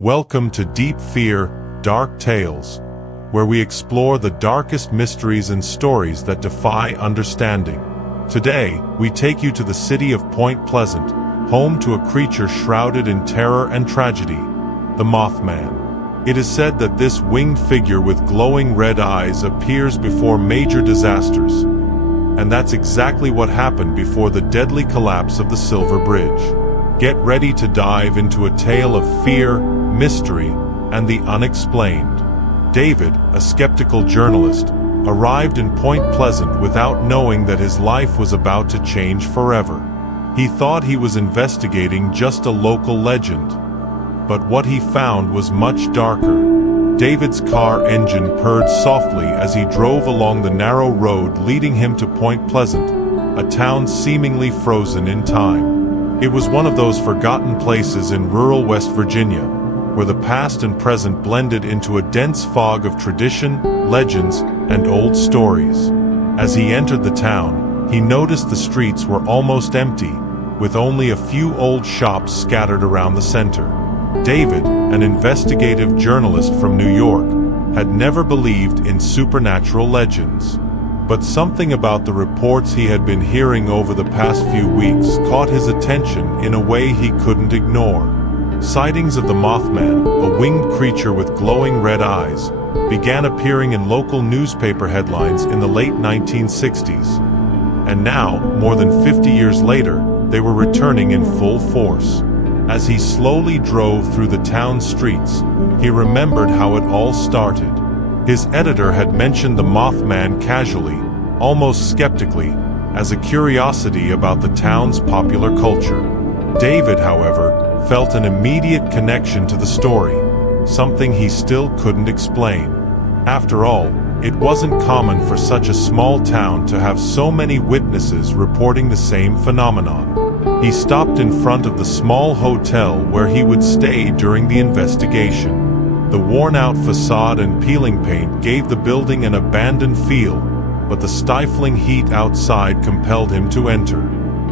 Welcome to Deep Fear, Dark Tales, where we explore the darkest mysteries and stories that defy understanding. Today, we take you to the city of Point Pleasant, home to a creature shrouded in terror and tragedy, the Mothman. It is said that this winged figure with glowing red eyes appears before major disasters. And that's exactly what happened before the deadly collapse of the Silver Bridge. Get ready to dive into a tale of fear, mystery, and the unexplained. David, a skeptical journalist, arrived in Point Pleasant without knowing that his life was about to change forever. He thought he was investigating just a local legend. But what he found was much darker. David's car engine purred softly as he drove along the narrow road leading him to Point Pleasant, a town seemingly frozen in time. It was one of those forgotten places in rural West Virginia, where the past and present blended into a dense fog of tradition, legends, and old stories. As he entered the town, he noticed the streets were almost empty, with only a few old shops scattered around the center. David, an investigative journalist from New York, had never believed in supernatural legends. But something about the reports he had been hearing over the past few weeks caught his attention in a way he couldn't ignore. Sightings of the Mothman, a winged creature with glowing red eyes, began appearing in local newspaper headlines in the late 1960s. And now, more than 50 years later, they were returning in full force. As he slowly drove through the town streets, he remembered how it all started. His editor had mentioned the Mothman casually, almost skeptically, as a curiosity about the town's popular culture. David, however, felt an immediate connection to the story, something he still couldn't explain. After all, it wasn't common for such a small town to have so many witnesses reporting the same phenomenon. He stopped in front of the small hotel where he would stay during the investigation. The worn-out facade and peeling paint gave the building an abandoned feel, but the stifling heat outside compelled him to enter.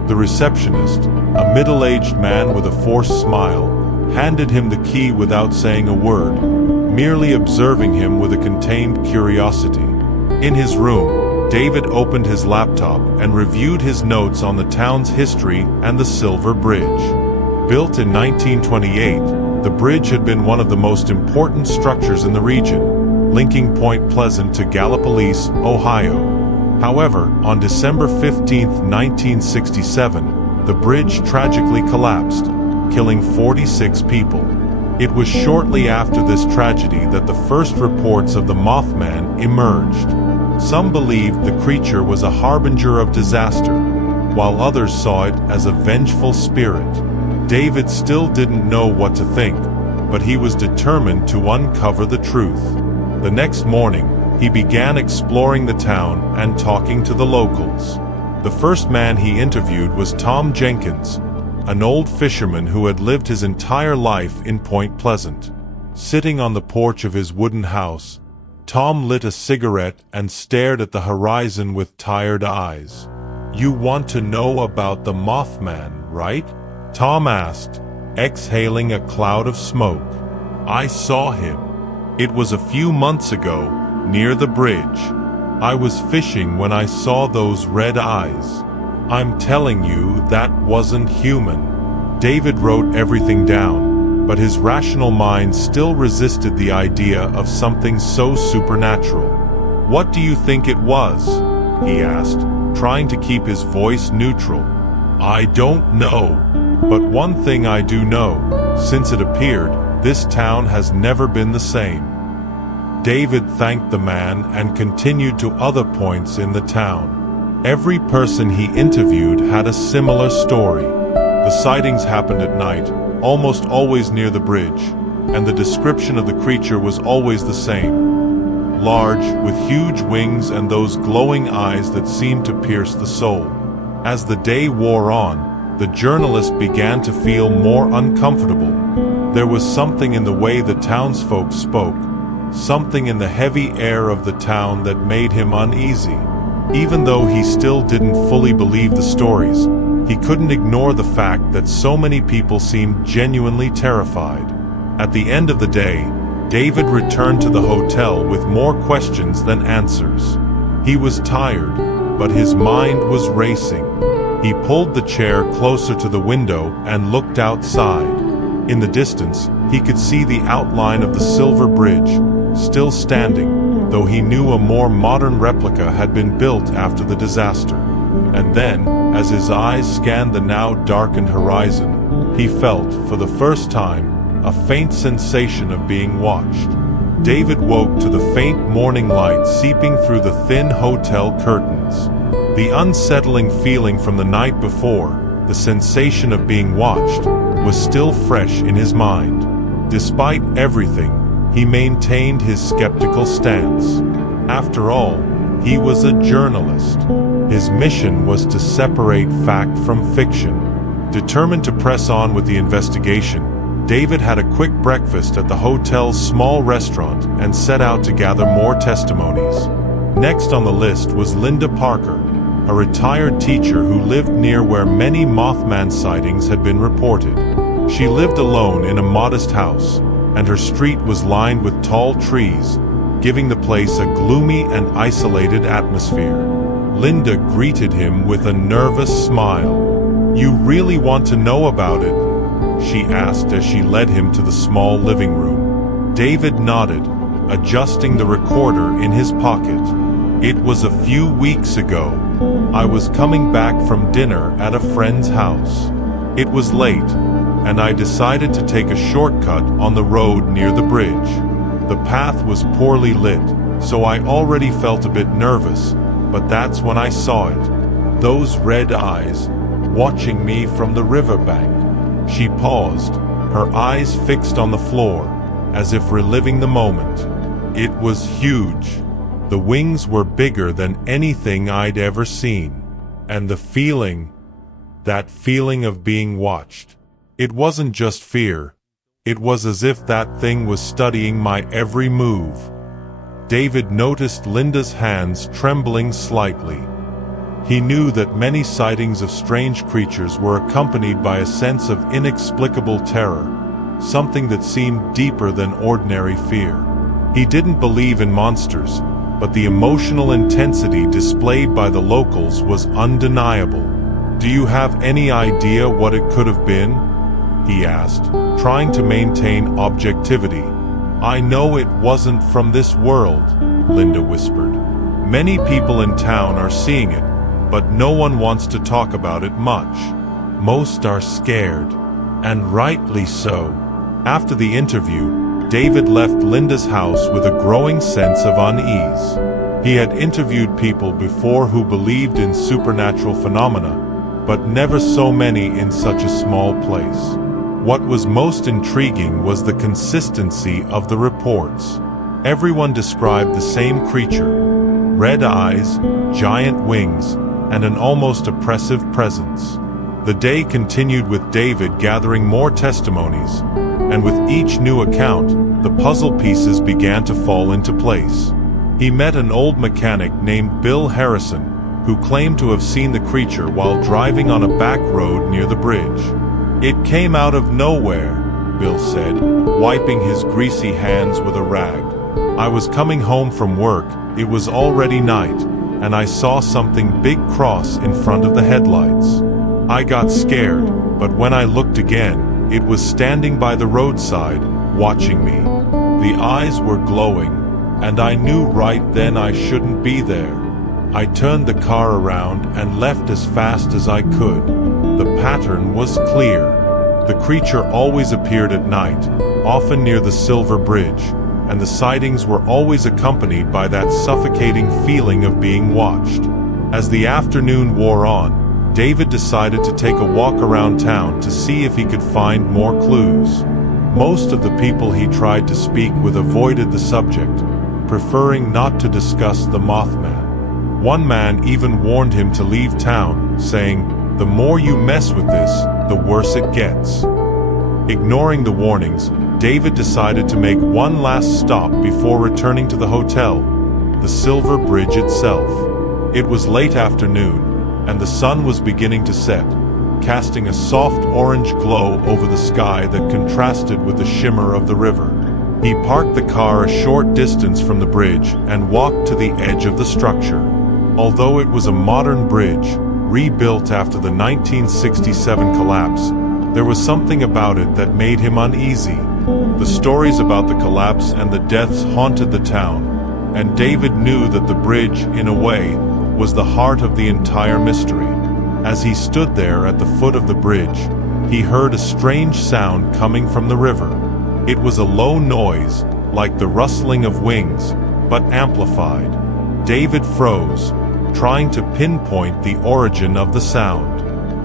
The receptionist, a middle-aged man with a forced smile, handed him the key without saying a word, merely observing him with a contained curiosity. In his room, David opened his laptop and reviewed his notes on the town's history and the Silver Bridge. Built in 1928, the bridge had been one of the most important structures in the region, linking Point Pleasant to Gallipolis, Ohio. However, on December 15, 1967, the bridge tragically collapsed, killing 46 people. It was shortly after this tragedy that the first reports of the Mothman emerged. Some believed the creature was a harbinger of disaster, while others saw it as a vengeful spirit. David still didn't know what to think, but he was determined to uncover the truth. The next morning, he began exploring the town and talking to the locals. The first man he interviewed was Tom Jenkins, an old fisherman who had lived his entire life in Point Pleasant. Sitting on the porch of his wooden house, Tom lit a cigarette and stared at the horizon with tired eyes. "You want to know about the Mothman, right?" Tom asked, exhaling a cloud of smoke. "I saw him. It was a few months ago, near the bridge. I was fishing when I saw those red eyes. I'm telling you, that wasn't human." David wrote everything down, but his rational mind still resisted the idea of something so supernatural. "What do you think it was?" he asked, trying to keep his voice neutral. "I don't know. But one thing I do know, since it appeared, this town has never been the same." David thanked the man and continued to other points in the town. Every person he interviewed had a similar story. The sightings happened at night, almost always near the bridge, and the description of the creature was always the same. Large, with huge wings and those glowing eyes that seemed to pierce the soul. As the day wore on, the journalist began to feel more uncomfortable. There was something in the way the townsfolk spoke, something in the heavy air of the town that made him uneasy. Even though he still didn't fully believe the stories, he couldn't ignore the fact that so many people seemed genuinely terrified. At the end of the day, David returned to the hotel with more questions than answers. He was tired, but his mind was racing. He pulled the chair closer to the window and looked outside. In the distance, he could see the outline of the silver bridge, still standing, though he knew a more modern replica had been built after the disaster. And then, as his eyes scanned the now darkened horizon, he felt, for the first time, a faint sensation of being watched. David woke to the faint morning light seeping through the thin hotel curtains. The unsettling feeling from the night before, the sensation of being watched, was still fresh in his mind. Despite everything, he maintained his skeptical stance. After all, he was a journalist. His mission was to separate fact from fiction. Determined to press on with the investigation, David had a quick breakfast at the hotel's small restaurant and set out to gather more testimonies. Next on the list was Linda Parker, a retired teacher who lived near where many Mothman sightings had been reported. She lived alone in a modest house, and her street was lined with tall trees, giving the place a gloomy and isolated atmosphere. Linda greeted him with a nervous smile. "You really want to know about it?" she asked as she led him to the small living room. David nodded, adjusting the recorder in his pocket. "It was a few weeks ago. I was coming back from dinner at a friend's house. It was late, and I decided to take a shortcut on the road near the bridge. The path was poorly lit, so I already felt a bit nervous, but that's when I saw it. Those red eyes, watching me from the riverbank." She paused, her eyes fixed on the floor, as if reliving the moment. "It was huge. The wings were bigger than anything I'd ever seen. And the feeling, that feeling of being watched. It wasn't just fear. It was as if that thing was studying my every move." David noticed Linda's hands trembling slightly. He knew that many sightings of strange creatures were accompanied by a sense of inexplicable terror, something that seemed deeper than ordinary fear. He didn't believe in monsters, but the emotional intensity displayed by the locals was undeniable. "Do you have any idea what it could have been?" he asked, trying to maintain objectivity. "I know it wasn't from this world," Linda whispered. "Many people in town are seeing it, but no one wants to talk about it much. Most are scared, and rightly so." After the interview, David left Linda's house with a growing sense of unease. He had interviewed people before who believed in supernatural phenomena, but never so many in such a small place. What was most intriguing was the consistency of the reports. Everyone described the same creature: red eyes, giant wings, and an almost oppressive presence. The day continued with David gathering more testimonies, and with each new account, the puzzle pieces began to fall into place. He met an old mechanic named Bill Harrison, who claimed to have seen the creature while driving on a back road near the bridge. "It came out of nowhere," Bill said, wiping his greasy hands with a rag. "I was coming home from work, it was already night, and I saw something big cross in front of the headlights. I got scared, but when I looked again, it was standing by the roadside, watching me. The eyes were glowing, and I knew right then I shouldn't be there. I turned the car around and left as fast as I could. The pattern was clear. The creature always appeared at night, often near the Silver Bridge, and the sightings were always accompanied by that suffocating feeling of being watched." As the afternoon wore on, David decided to take a walk around town to see if he could find more clues. Most of the people he tried to speak with avoided the subject, preferring not to discuss the Mothman. One man even warned him to leave town, saying, "The more you mess with this, the worse it gets." Ignoring the warnings, David decided to make one last stop before returning to the hotel, the Silver Bridge itself. It was late afternoon, and the sun was beginning to set. casting a soft orange glow over the sky that contrasted with the shimmer of the river. He parked the car a short distance from the bridge and walked to the edge of the structure. Although it was a modern bridge, rebuilt after the 1967 collapse, there was something about it that made him uneasy. The stories about the collapse and the deaths haunted the town, and David knew that the bridge, in a way, was the heart of the entire mystery. As he stood there at the foot of the bridge, he heard a strange sound coming from the river. It was a low noise, like the rustling of wings, but amplified. David froze, trying to pinpoint the origin of the sound.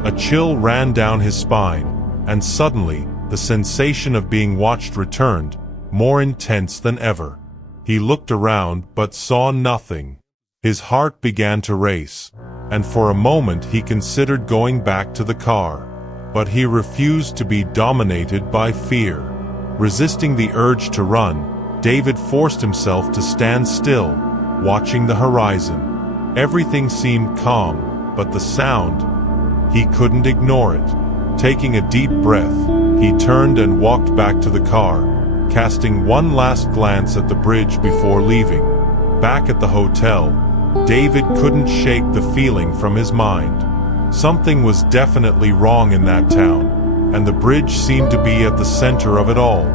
A chill ran down his spine, and suddenly, the sensation of being watched returned, more intense than ever. He looked around but saw nothing. His heart began to race, and for a moment he considered going back to the car. But he refused to be dominated by fear. Resisting the urge to run, David forced himself to stand still, watching the horizon. Everything seemed calm, but the sound, he couldn't ignore it. Taking a deep breath, he turned and walked back to the car, casting one last glance at the bridge before leaving. Back at the hotel, David couldn't shake the feeling from his mind. Something was definitely wrong in that town, and the bridge seemed to be at the center of it all.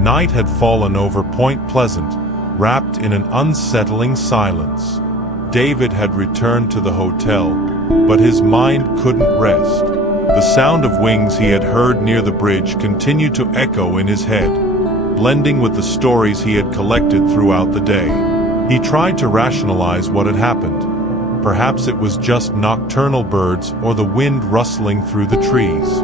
Night had fallen over Point Pleasant, wrapped in an unsettling silence. David had returned to the hotel, but his mind couldn't rest. The sound of wings he had heard near the bridge continued to echo in his head, blending with the stories he had collected throughout the day. He tried to rationalize what had happened. Perhaps it was just nocturnal birds or the wind rustling through the trees.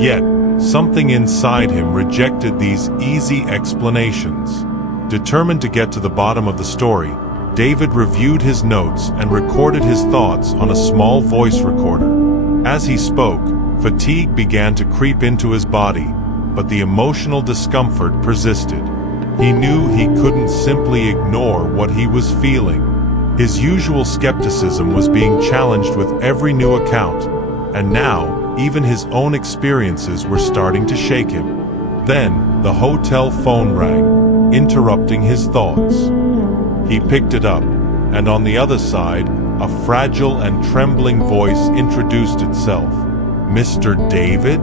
Yet, something inside him rejected these easy explanations. Determined to get to the bottom of the story, David reviewed his notes and recorded his thoughts on a small voice recorder. As he spoke, fatigue began to creep into his body, but the emotional discomfort persisted. He knew he couldn't simply ignore what he was feeling. His usual skepticism was being challenged with every new account, and now, even his own experiences were starting to shake him. Then, the hotel phone rang, interrupting his thoughts. He picked it up, and on the other side, a fragile and trembling voice introduced itself. "Mr. David?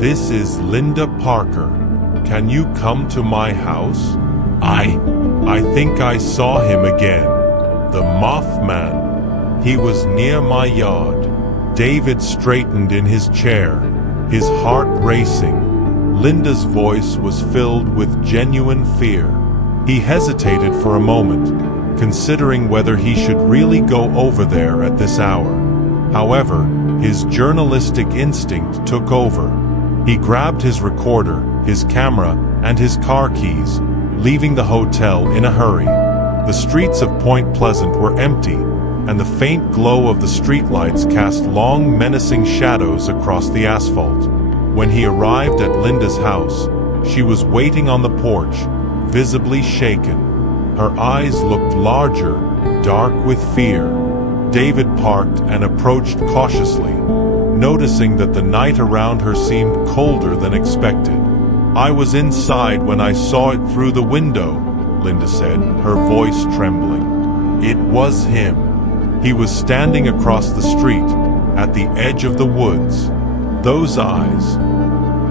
This is Linda Parker. Can you come to my house? I think I saw him again. The Mothman. He was near my yard." David straightened in his chair, his heart racing. Linda's voice was filled with genuine fear. He hesitated for a moment, considering whether he should really go over there at this hour. However, his journalistic instinct took over. He grabbed his recorder, his camera, and his car keys, leaving the hotel in a hurry. The streets of Point Pleasant were empty, and the faint glow of the streetlights cast long, menacing shadows across the asphalt. When he arrived at Linda's house, she was waiting on the porch, visibly shaken. Her eyes looked larger, dark with fear. David parked and approached cautiously, noticing that the night around her seemed colder than expected. "I was inside when I saw it through the window," Linda said, her voice trembling. It was him. He was standing across the street, at the edge of the woods. Those eyes,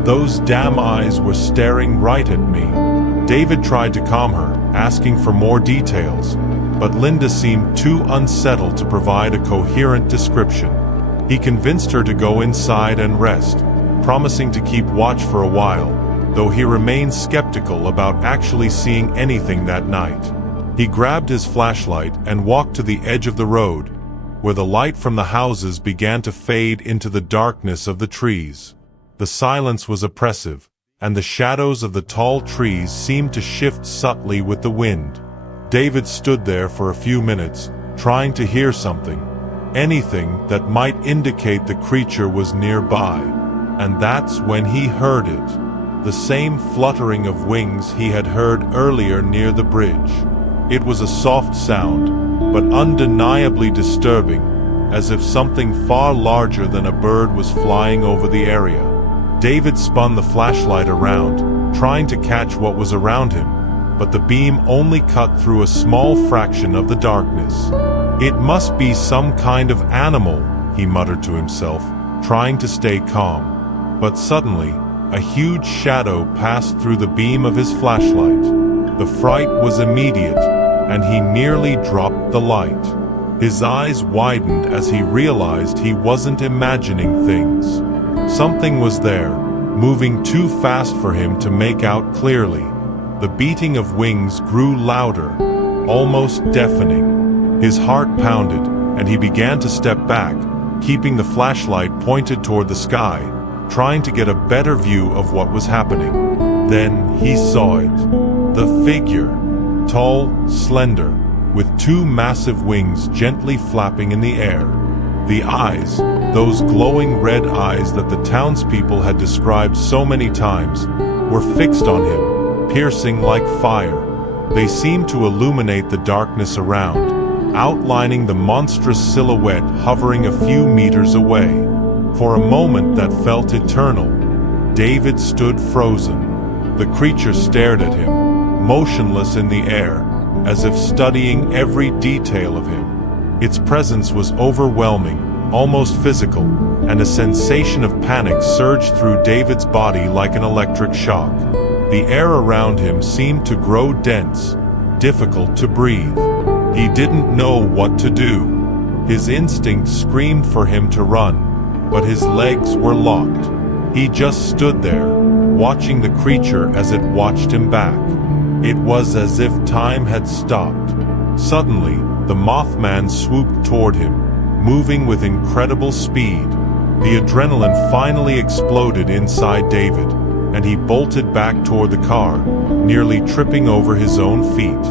those damn eyes were staring right at me. David tried to calm her, asking for more details, but Linda seemed too unsettled to provide a coherent description. He convinced her to go inside and rest, promising to keep watch for a while, though he remained skeptical about actually seeing anything that night. He grabbed his flashlight and walked to the edge of the road, where the light from the houses began to fade into the darkness of the trees. The silence was oppressive, and the shadows of the tall trees seemed to shift subtly with the wind. David stood there for a few minutes, trying to hear something, anything that might indicate the creature was nearby. And that's when he heard it, the same fluttering of wings he had heard earlier near the bridge. It was a soft sound, but undeniably disturbing, as if something far larger than a bird was flying over the area. David spun the flashlight around, trying to catch what was around him, but the beam only cut through a small fraction of the darkness. "It must be some kind of animal," he muttered to himself, trying to stay calm. But suddenly, a huge shadow passed through the beam of his flashlight. The fright was immediate, and he nearly dropped the light. His eyes widened as he realized he wasn't imagining things. Something was there, moving too fast for him to make out clearly. The beating of wings grew louder, almost deafening. His heart pounded, and he began to step back, keeping the flashlight pointed toward the sky, trying to get a better view of what was happening. Then he saw it. The figure, tall, slender, with two massive wings gently flapping in the air. The eyes, those glowing red eyes that the townspeople had described so many times, were fixed on him, piercing like fire. They seemed to illuminate the darkness around, outlining the monstrous silhouette hovering a few meters away. For a moment that felt eternal, David stood frozen. The creature stared at him, motionless in the air, as if studying every detail of him. Its presence was overwhelming, almost physical, and a sensation of panic surged through David's body like an electric shock. The air around him seemed to grow dense, difficult to breathe. He didn't know what to do. His instinct screamed for him to run, but his legs were locked. He just stood there, watching the creature as it watched him back. It was as if time had stopped. Suddenly, the Mothman swooped toward him, moving with incredible speed. The adrenaline finally exploded inside David, and he bolted back toward the car, nearly tripping over his own feet.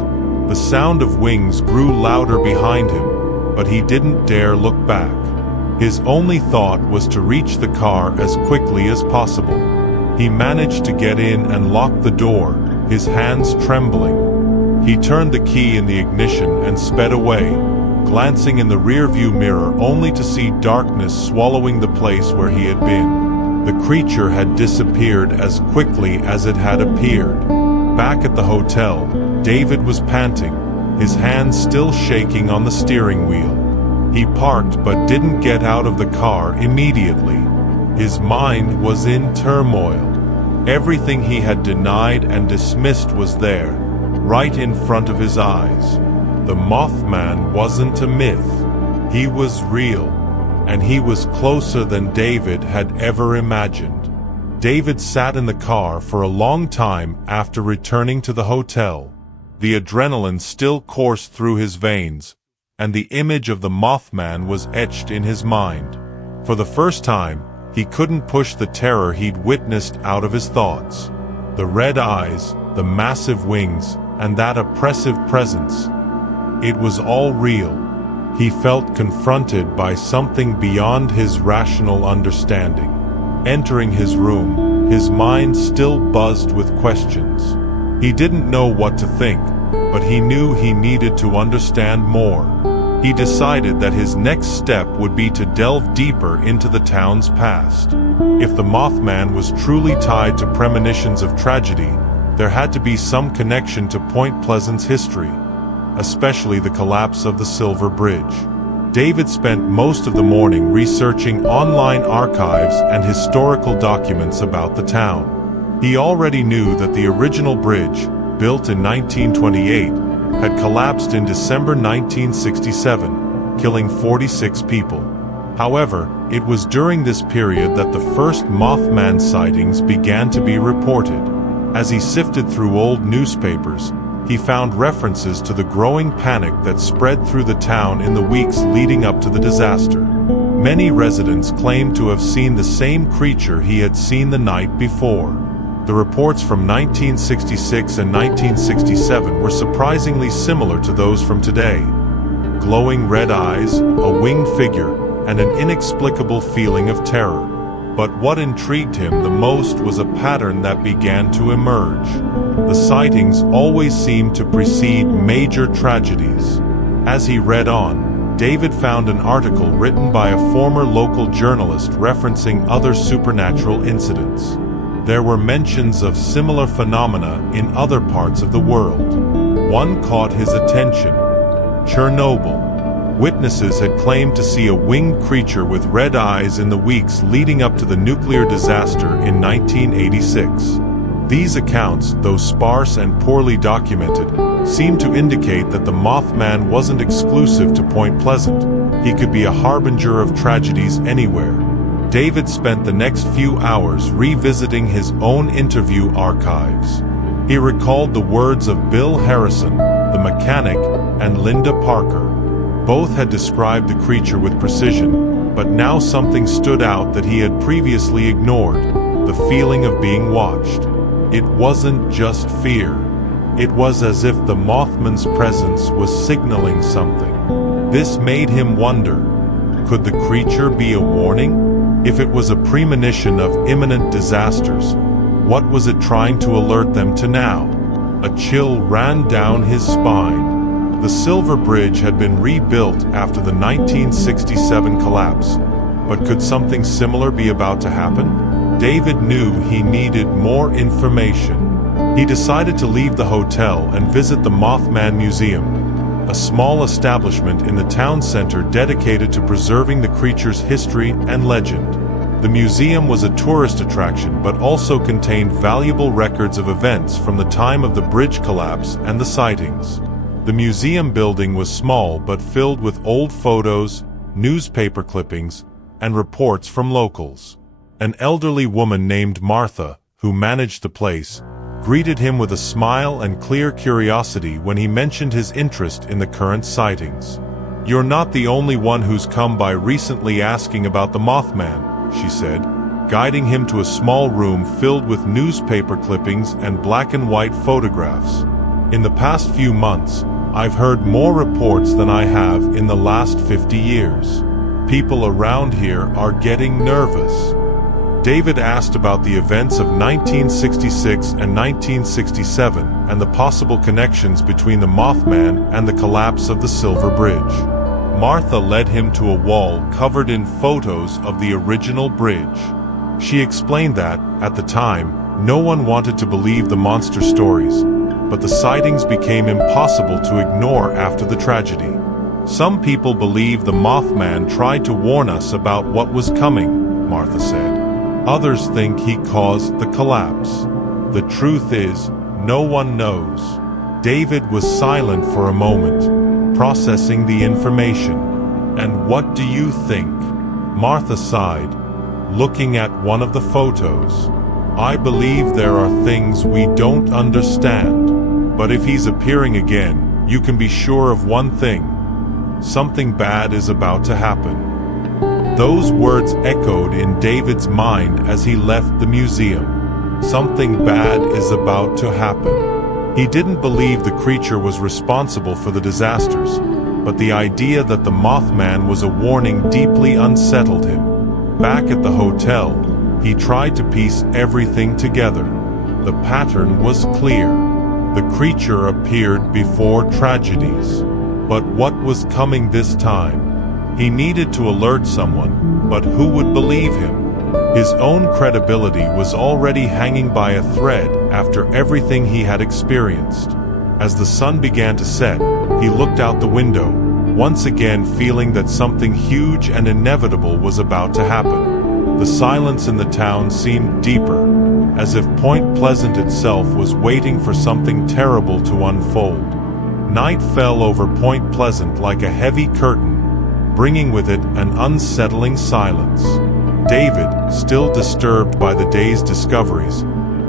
The sound of wings grew louder behind him, but he didn't dare look back. His only thought was to reach the car as quickly as possible. He managed to get in and lock the door, his hands trembling. He turned the key in the ignition and sped away, glancing in the rearview mirror only to see darkness swallowing the place where he had been. The creature had disappeared as quickly as it had appeared. Back at the hotel, David was panting, his hands still shaking on the steering wheel. He parked but didn't get out of the car immediately. His mind was in turmoil. Everything he had denied and dismissed was there, right in front of his eyes. The Mothman wasn't a myth. He was real, and he was closer than David had ever imagined. David sat in the car for a long time after returning to the hotel. The adrenaline still coursed through his veins, and the image of the Mothman was etched in his mind. For the first time, he couldn't push the terror he'd witnessed out of his thoughts. The red eyes, the massive wings, and that oppressive presence. It was all real. He felt confronted by something beyond his rational understanding. Entering his room, his mind still buzzed with questions. He didn't know what to think, but he knew he needed to understand more. He decided that his next step would be to delve deeper into the town's past. If the Mothman was truly tied to premonitions of tragedy, there had to be some connection to Point Pleasant's history, especially the collapse of the Silver Bridge. David spent most of the morning researching online archives and historical documents about the town. He already knew that the original bridge, built in 1928, had collapsed in December 1967, killing 46 people. However, it was during this period that the first Mothman sightings began to be reported. As he sifted through old newspapers, he found references to the growing panic that spread through the town in the weeks leading up to the disaster. Many residents claimed to have seen the same creature he had seen the night before. The reports from 1966 and 1967 were surprisingly similar to those from today. Glowing red eyes, a winged figure, and an inexplicable feeling of terror. But what intrigued him the most was a pattern that began to emerge. The sightings always seemed to precede major tragedies. As he read on, David found an article written by a former local journalist referencing other supernatural incidents. There were mentions of similar phenomena in other parts of the world. One caught his attention: Chernobyl. Witnesses had claimed to see a winged creature with red eyes in the weeks leading up to the nuclear disaster in 1986. These accounts, though sparse and poorly documented, seemed to indicate that the Mothman wasn't exclusive to Point Pleasant. He could be a harbinger of tragedies anywhere. David spent the next few hours revisiting his own interview archives. He recalled the words of Bill Harrison, the mechanic, and Linda Parker. Both had described the creature with precision, but now something stood out that he had previously ignored: the feeling of being watched. It wasn't just fear. It was as if the Mothman's presence was signaling something. This made him wonder: could the creature be a warning? If it was a premonition of imminent disasters, what was it trying to alert them to now? A chill ran down his spine. The Silver Bridge had been rebuilt after the 1967 collapse, but could something similar be about to happen? David knew he needed more information. He decided to leave the hotel and visit the Mothman Museum, a small establishment in the town center dedicated to preserving the creature's history and legend. The museum was a tourist attraction but also contained valuable records of events from the time of the bridge collapse and the sightings. The museum building was small but filled with old photos, newspaper clippings, and reports from locals. An elderly woman named Martha, who managed the place, greeted him with a smile and clear curiosity when he mentioned his interest in the current sightings. "You're not the only one who's come by recently asking about the Mothman," she said, guiding him to a small room filled with newspaper clippings and black and white photographs. "In the past few months, I've heard more reports than I have in the last 50 years. People around here are getting nervous." David asked about the events of 1966 and 1967 and the possible connections between the Mothman and the collapse of the Silver Bridge. Martha led him to a wall covered in photos of the original bridge. She explained that, at the time, no one wanted to believe the monster stories, but the sightings became impossible to ignore after the tragedy. "Some people believe the Mothman tried to warn us about what was coming," Martha said. "Others think he caused the collapse. The truth is, no one knows." David was silent for a moment, processing the information. "And what do you think?" Martha sighed, looking at one of the photos. "I believe there are things we don't understand. But if he's appearing again, you can be sure of one thing: something bad is about to happen." Those words echoed in David's mind as he left the museum. Something bad is about to happen. He didn't believe the creature was responsible for the disasters, but the idea that the Mothman was a warning deeply unsettled him. Back at the hotel, he tried to piece everything together. The pattern was clear. The creature appeared before tragedies. But what was coming this time? He needed to alert someone, but who would believe him? His own credibility was already hanging by a thread after everything he had experienced. As the sun began to set, he looked out the window, once again feeling that something huge and inevitable was about to happen. The silence in the town seemed deeper, as if Point Pleasant itself was waiting for something terrible to unfold. Night fell over Point Pleasant like a heavy curtain, bringing with it an unsettling silence. David, still disturbed by the day's discoveries,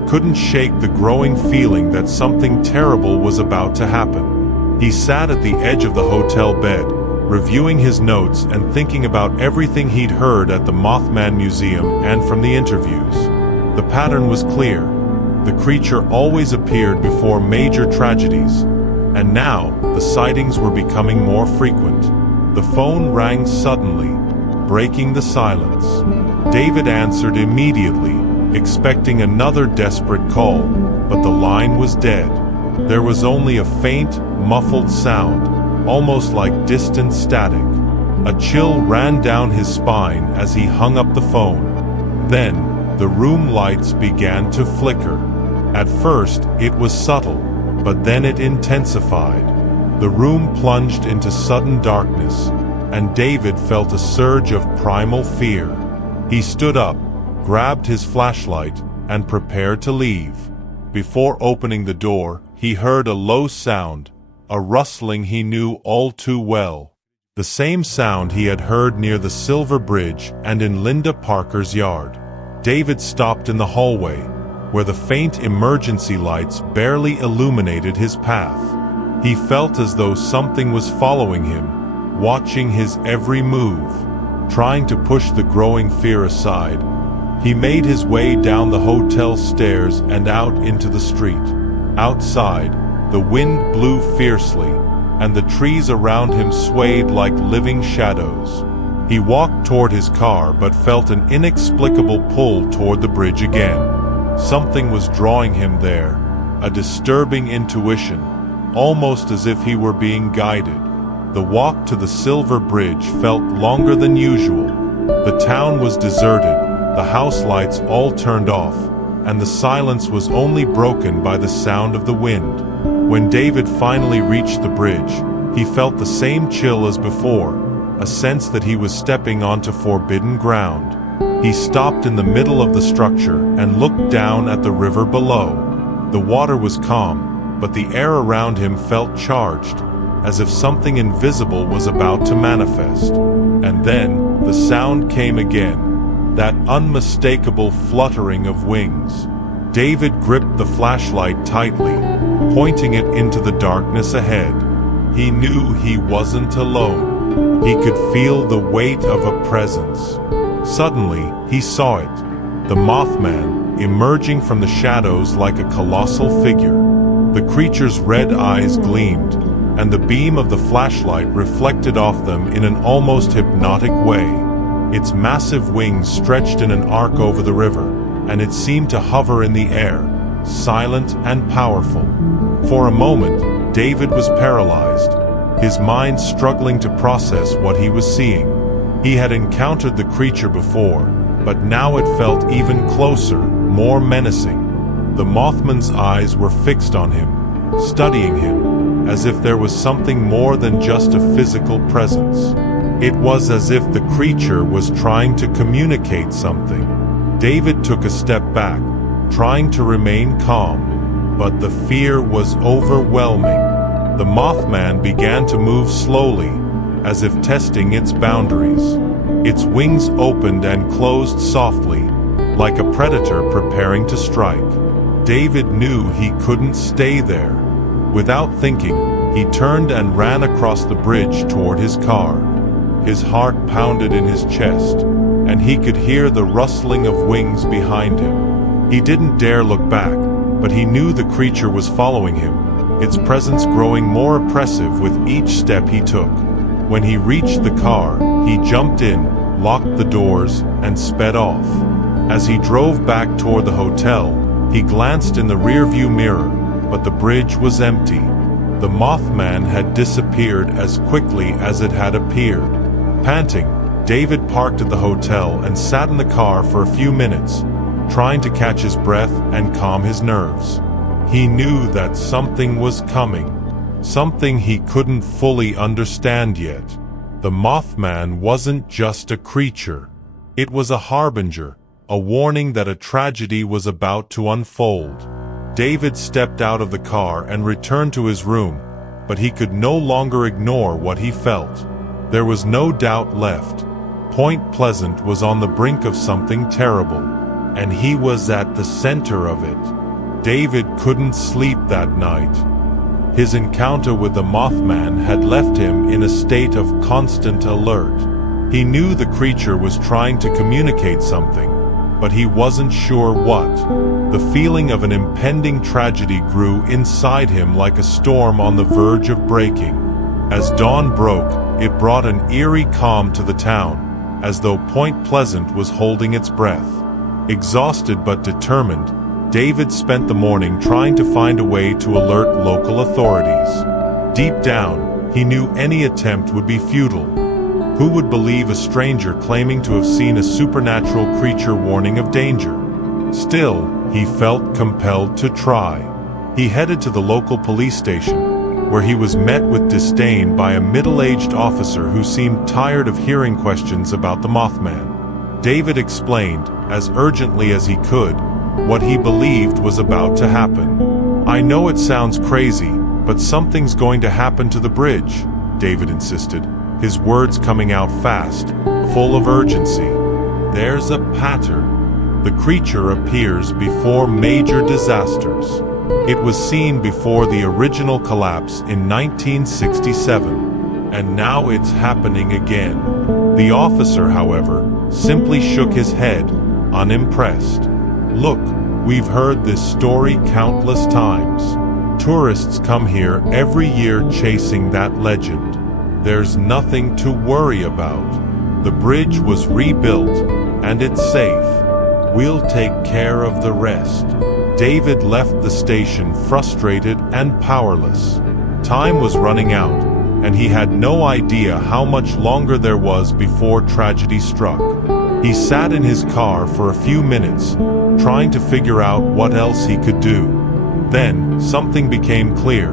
couldn't shake the growing feeling that something terrible was about to happen. He sat at the edge of the hotel bed, reviewing his notes and thinking about everything he'd heard at the Mothman Museum and from the interviews. The pattern was clear. The creature always appeared before major tragedies, and now the sightings were becoming more frequent. The phone rang suddenly, breaking the silence. David answered immediately, expecting another desperate call, but the line was dead. There was only a faint, muffled sound, almost like distant static. A chill ran down his spine as he hung up the phone. Then, the room lights began to flicker. At first, it was subtle, but then it intensified. The room plunged into sudden darkness, and David felt a surge of primal fear. He stood up, grabbed his flashlight, and prepared to leave. Before opening the door, he heard a low sound, a rustling he knew all too well. The same sound he had heard near the Silver Bridge and in Linda Parker's yard. David stopped in the hallway, where the faint emergency lights barely illuminated his path. He felt as though something was following him, watching his every move. Trying to push the growing fear aside, he made his way down the hotel stairs and out into the street. Outside, the wind blew fiercely, and the trees around him swayed like living shadows. He walked toward his car but felt an inexplicable pull toward the bridge again. Something was drawing him there, a disturbing intuition, almost as if he were being guided. The walk to the Silver Bridge felt longer than usual. The town was deserted, the house lights all turned off, and the silence was only broken by the sound of the wind. When David finally reached the bridge, he felt the same chill as before, a sense that he was stepping onto forbidden ground. He stopped in the middle of the structure and looked down at the river below. The water was calm, but the air around him felt charged, as if something invisible was about to manifest. And then, the sound came again, that unmistakable fluttering of wings. David gripped the flashlight tightly, pointing it into the darkness ahead. He knew he wasn't alone. He could feel the weight of a presence. Suddenly, he saw it. The Mothman, emerging from the shadows like a colossal figure. The creature's red eyes gleamed, and the beam of the flashlight reflected off them in an almost hypnotic way. Its massive wings stretched in an arc over the river, and it seemed to hover in the air, silent and powerful. For a moment, David was paralyzed, his mind struggling to process what he was seeing. He had encountered the creature before, but now it felt even closer, more menacing. The Mothman's eyes were fixed on him, studying him, as if there was something more than just a physical presence. It was as if the creature was trying to communicate something. David took a step back, trying to remain calm, but the fear was overwhelming. The Mothman began to move slowly, as if testing its boundaries. Its wings opened and closed softly, like a predator preparing to strike. David knew he couldn't stay there. Without thinking, he turned and ran across the bridge toward his car. His heart pounded in his chest, and he could hear the rustling of wings behind him. He didn't dare look back, but he knew the creature was following him, its presence growing more oppressive with each step he took. When he reached the car, he jumped in, locked the doors, and sped off. As he drove back toward the hotel, he glanced in the rearview mirror, but the bridge was empty. The Mothman had disappeared as quickly as it had appeared. Panting, David parked at the hotel and sat in the car for a few minutes, trying to catch his breath and calm his nerves. He knew that something was coming. Something he couldn't fully understand yet. The Mothman wasn't just a creature. It was a harbinger, a warning that a tragedy was about to unfold. David stepped out of the car and returned to his room, but he could no longer ignore what he felt. There was no doubt left. Point Pleasant was on the brink of something terrible, and he was at the center of it. David couldn't sleep that night. His encounter with the Mothman had left him in a state of constant alert. He knew the creature was trying to communicate something, but he wasn't sure what. The feeling of an impending tragedy grew inside him like a storm on the verge of breaking. As dawn broke, it brought an eerie calm to the town, as though Point Pleasant was holding its breath. Exhausted but determined, David spent the morning trying to find a way to alert local authorities. Deep down, He knew any attempt would be futile. Who would believe a stranger claiming to have seen a supernatural creature warning of danger? Still, he felt compelled to try. He headed to the local police station, where he was met with disdain by a middle-aged officer who seemed tired of hearing questions about the Mothman. David explained, as urgently as he could, what he believed was about to happen. "I know it sounds crazy, but something's going to happen to the bridge," David insisted, his words coming out fast, full of urgency. "There's a pattern. The creature appears before major disasters. It was seen before the original collapse in 1967, and now it's happening again." The officer, however, simply shook his head, unimpressed. "Look, we've heard this story countless times. Tourists come here every year chasing that legend. There's nothing to worry about. The bridge was rebuilt, and it's safe. We'll take care of the rest." David left the station frustrated and powerless. Time was running out, and he had no idea how much longer there was before tragedy struck. He sat in his car for a few minutes, trying to figure out what else he could do. Then, something became clear.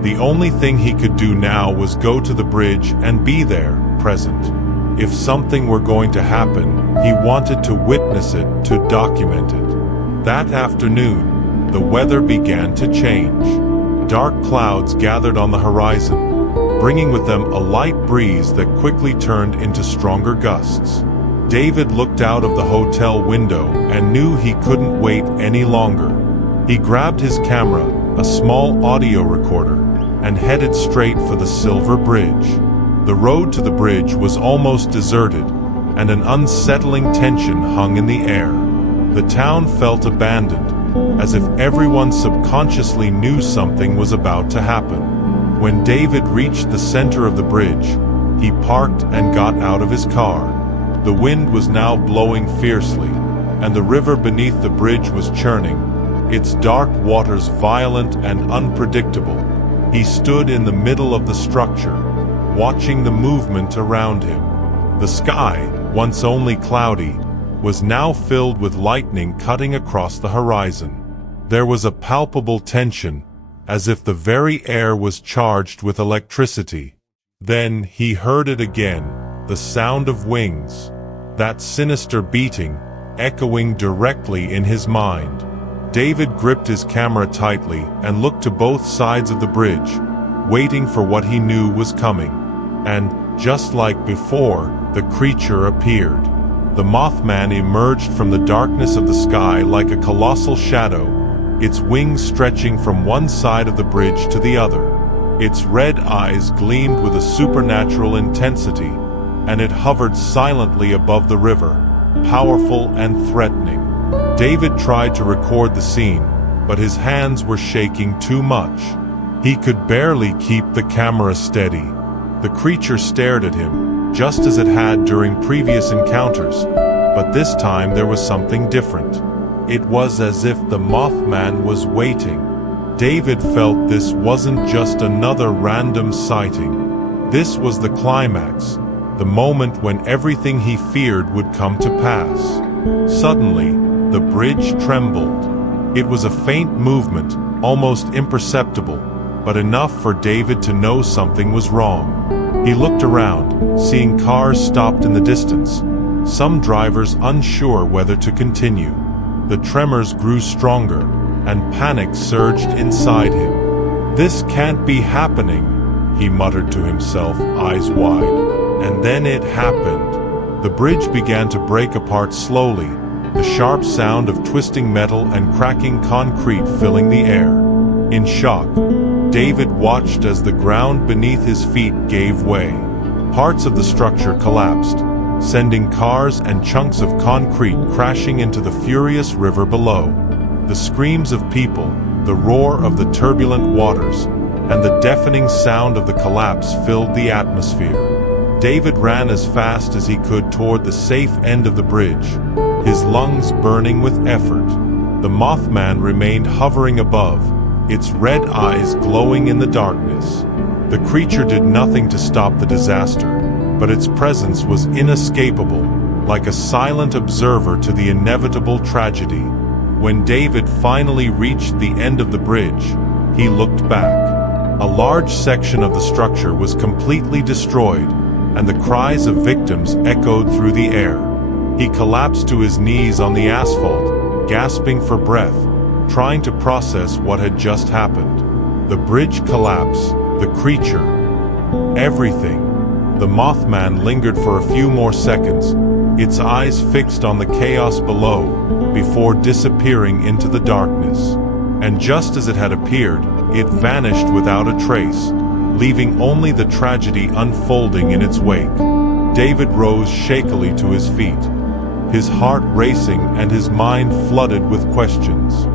The only thing he could do now was go to the bridge and be there, present. If something were going to happen, he wanted to witness it, to document it. That afternoon, the weather began to change. Dark clouds gathered on the horizon, bringing with them a light breeze that quickly turned into stronger gusts. David looked out of the hotel window and knew he couldn't wait any longer. He grabbed his camera, a small audio recorder, and headed straight for the Silver Bridge. The road to the bridge was almost deserted, and an unsettling tension hung in the air. The town felt abandoned, as if everyone subconsciously knew something was about to happen. When David reached the center of the bridge, he parked and got out of his car. The wind was now blowing fiercely, and the river beneath the bridge was churning, its dark waters violent and unpredictable. He stood in the middle of the structure, watching the movement around him. The sky, once only cloudy, was now filled with lightning cutting across the horizon. There was a palpable tension, as if the very air was charged with electricity. Then he heard it again, the sound of wings, that sinister beating, echoing directly in his mind. David gripped his camera tightly and looked to both sides of the bridge, waiting for what he knew was coming. And, just like before, the creature appeared. The Mothman emerged from the darkness of the sky like a colossal shadow, its wings stretching from one side of the bridge to the other. Its red eyes gleamed with a supernatural intensity, and it hovered silently above the river, powerful and threatening. David tried to record the scene, but his hands were shaking too much. He could barely keep the camera steady. The creature stared at him, just as it had during previous encounters, but this time there was something different. It was as if the Mothman was waiting. David felt this wasn't just another random sighting. This was the climax, the moment when everything he feared would come to pass. Suddenly, the bridge trembled. It was a faint movement, almost imperceptible, but enough for David to know something was wrong. He looked around, seeing cars stopped in the distance, some drivers unsure whether to continue. The tremors grew stronger, and panic surged inside him. "This can't be happening," he muttered to himself, eyes wide. And then it happened. The bridge began to break apart slowly, the sharp sound of twisting metal and cracking concrete filling the air. In shock, David watched as the ground beneath his feet gave way. Parts of the structure collapsed, sending cars and chunks of concrete crashing into the furious river below. The screams of people, the roar of the turbulent waters, and the deafening sound of the collapse filled the atmosphere. David ran as fast as he could toward the safe end of the bridge, his lungs burning with effort. The Mothman remained hovering above, its red eyes glowing in the darkness. The creature did nothing to stop the disaster, but its presence was inescapable, like a silent observer to the inevitable tragedy. When David finally reached the end of the bridge, he looked back. A large section of the structure was completely destroyed, and the cries of victims echoed through the air. He collapsed to his knees on the asphalt, gasping for breath, trying to process what had just happened. The bridge collapse, the creature, everything. The Mothman lingered for a few more seconds, its eyes fixed on the chaos below, before disappearing into the darkness. And just as it had appeared, it vanished without a trace, leaving only the tragedy unfolding in its wake. David rose shakily to his feet, his heart racing and his mind flooded with questions.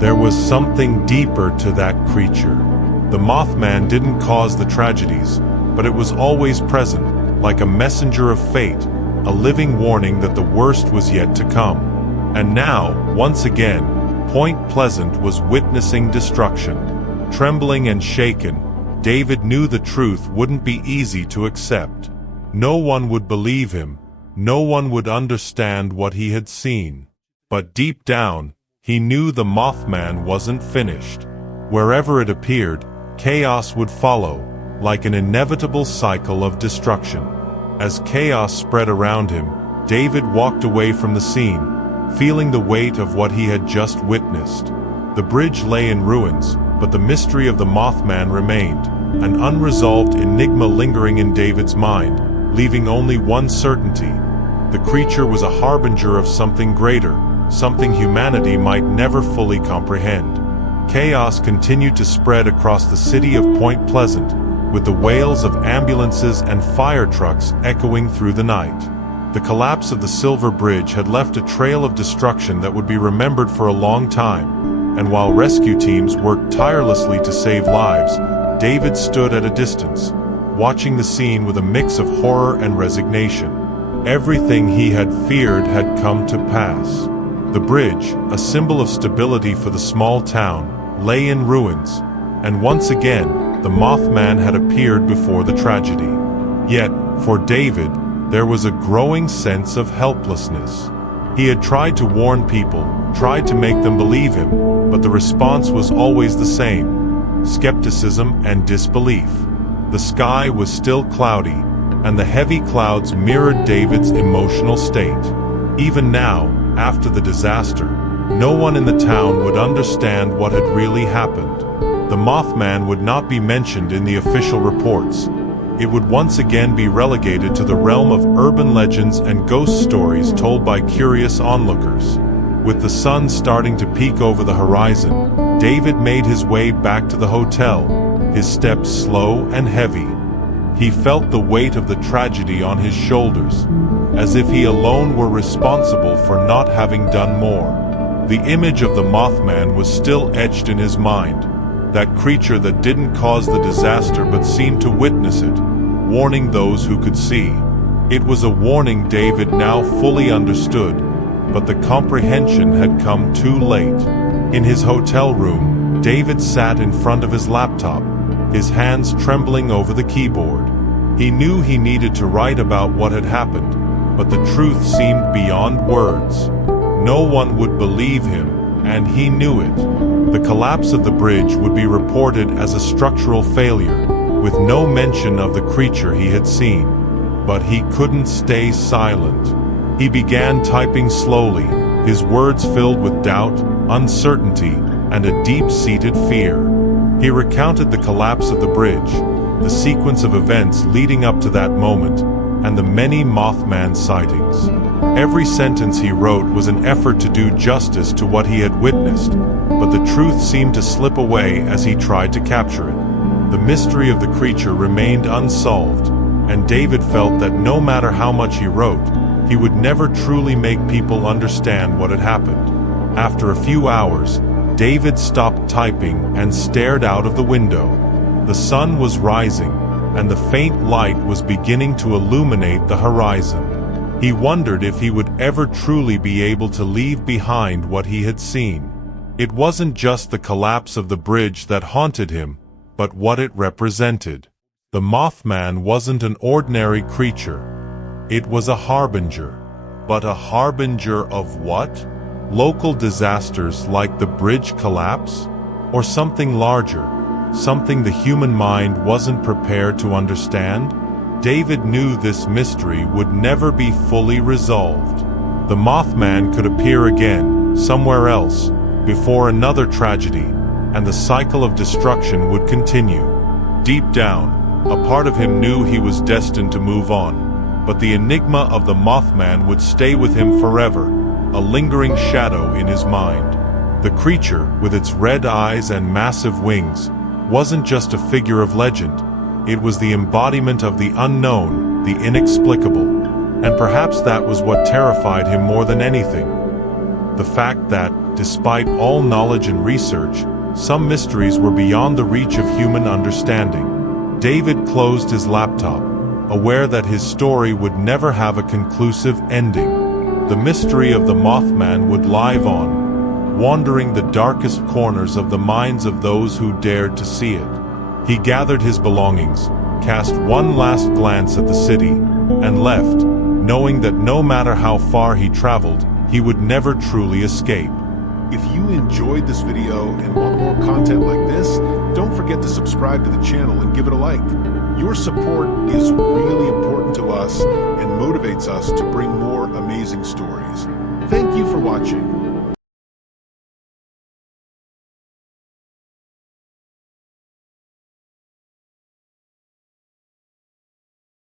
There was something deeper to that creature. The Mothman didn't cause the tragedies, but it was always present, like a messenger of fate, a living warning that the worst was yet to come. And now, once again, Point Pleasant was witnessing destruction. Trembling and shaken, David knew the truth wouldn't be easy to accept. No one would believe him, no one would understand what he had seen. But deep down, he knew the Mothman wasn't finished. Wherever it appeared, chaos would follow, like an inevitable cycle of destruction. As chaos spread around him, David walked away from the scene, feeling the weight of what he had just witnessed. The bridge lay in ruins, but the mystery of the Mothman remained, an unresolved enigma lingering in David's mind, leaving only one certainty. The creature was a harbinger of something greater, something humanity might never fully comprehend. Chaos continued to spread across the city of Point Pleasant, with the wails of ambulances and fire trucks echoing through the night. The collapse of the Silver Bridge had left a trail of destruction that would be remembered for a long time, and while rescue teams worked tirelessly to save lives, David stood at a distance, watching the scene with a mix of horror and resignation. Everything he had feared had come to pass. The bridge, a symbol of stability for the small town, lay in ruins, and once again, the Mothman had appeared before the tragedy. Yet, for David, there was a growing sense of helplessness. He had tried to warn people, tried to make them believe him, but the response was always the same: skepticism and disbelief. The sky was still cloudy, and the heavy clouds mirrored David's emotional state. Even now, after the disaster, no one in the town would understand what had really happened. The Mothman would not be mentioned in the official reports. It would once again be relegated to the realm of urban legends and ghost stories told by curious onlookers. With the sun starting to peek over the horizon, David made his way back to the hotel, his steps slow and heavy. He felt the weight of the tragedy on his shoulders, as if he alone were responsible for not having done more. The image of the Mothman was still etched in his mind, that creature that didn't cause the disaster but seemed to witness it, warning those who could see. It was a warning David now fully understood, but the comprehension had come too late. In his hotel room, David sat in front of his laptop, his hands trembling over the keyboard. He knew he needed to write about what had happened, but the truth seemed beyond words. No one would believe him, and he knew it. The collapse of the bridge would be reported as a structural failure, with no mention of the creature he had seen. But he couldn't stay silent. He began typing slowly, his words filled with doubt, uncertainty, and a deep-seated fear. He recounted the collapse of the bridge, the sequence of events leading up to that moment, and the many Mothman sightings. Every sentence he wrote was an effort to do justice to what he had witnessed, but the truth seemed to slip away as he tried to capture it. The mystery of the creature remained unsolved, and David felt that no matter how much he wrote, he would never truly make people understand what had happened. After a few hours, David stopped typing and stared out of the window. The sun was rising, and the faint light was beginning to illuminate the horizon. He wondered if he would ever truly be able to leave behind what he had seen. It wasn't just the collapse of the bridge that haunted him, but what it represented. The Mothman wasn't an ordinary creature. It was a harbinger. But a harbinger of what? Local disasters like the bridge collapse? Or something larger? Something the human mind wasn't prepared to understand? David knew this mystery would never be fully resolved. The Mothman could appear again, somewhere else, before another tragedy, and the cycle of destruction would continue. Deep down, a part of him knew he was destined to move on, but the enigma of the Mothman would stay with him forever, a lingering shadow in his mind. The creature, with its red eyes and massive wings, wasn't just a figure of legend. It was the embodiment of the unknown, the inexplicable. And perhaps that was what terrified him more than anything. The fact that, despite all knowledge and research, some mysteries were beyond the reach of human understanding. David closed his laptop, aware that his story would never have a conclusive ending. The mystery of the Mothman would live on, wandering the darkest corners of the minds of those who dared to see it. He gathered his belongings, cast one last glance at the city, and left, knowing that no matter how far he traveled, he would never truly escape. If you enjoyed this video and want more content like this, don't forget to subscribe to the channel and give it a like. Your support is really important to us and motivates us to bring more amazing stories. Thank you for watching.